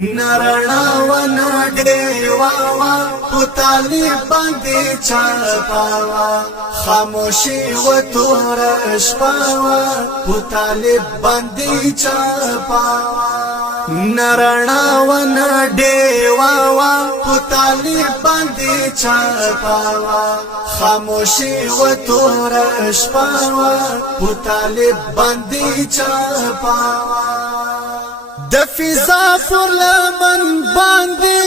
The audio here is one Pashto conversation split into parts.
نرنا و نډېوا وا په طالب باندې چاپاوا خاموشي و تور شپاوا په طالب باندې چاپاوا نرنا و نډېوا وا په طالب باندې چاپاوا خاموشي و تور شپاوا په طالب باندې چاپاوا د فضا پر لمن باندې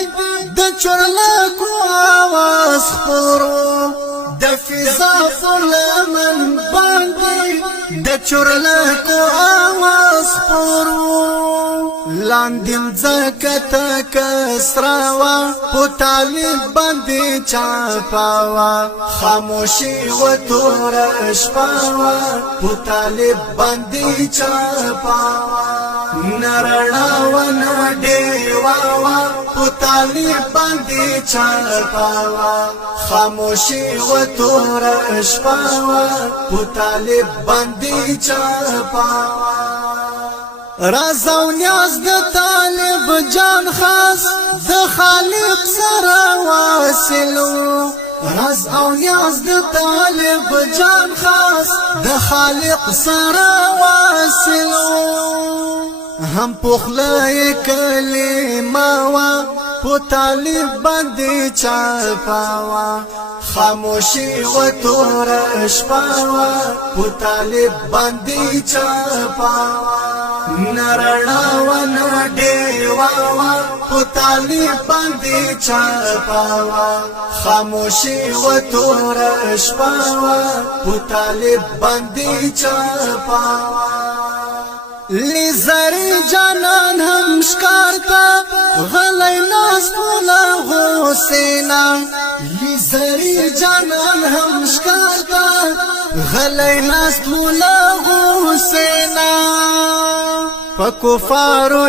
د چرلکو आवाज خورو د فضا پر لمن باندې د چرلکو आवाज خورو لاندې زکته کسراوا په طالب باندې چاپاوا خاموشي و تور شپاوا په طالب باندې چاپاوا نرنا و نډېوا وا په طالب باندې چاپاوا خاموشي و تور شپاوا په طالب باندې چاپاوا راز او نیاز د طالب جان خاص د خالق سره واصلو راز او نیاز د طالب جان خاص د خالق سره واصلو هم پخلای کلمه وا په طالب باندې چاپاوا خاموشي و تور شپاوا په طالب باندې چاپاوا نرنا و نډېوا وا په طالب باندې چاپاوا خاموشي و تور شپاوا په طالب باندې چاپاوا لزری جانان هم شکارتا غلی ناس تولا غوسینا لزری جانان هم شکارتا غلی ناس تولا غوسینا پا کفارو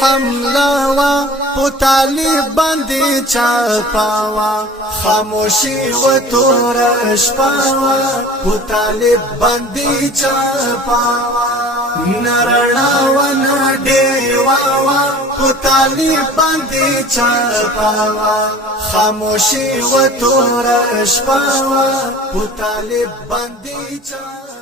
حمله وا پا طالب باندې چاپاوا خاموشي و تور شپاوا پا طالب باندې چاپاوا نرنا و نډېوا وا په طالب باندې چاپاوا خاموشي و تور شپاوا په طالب باندې چاپاوا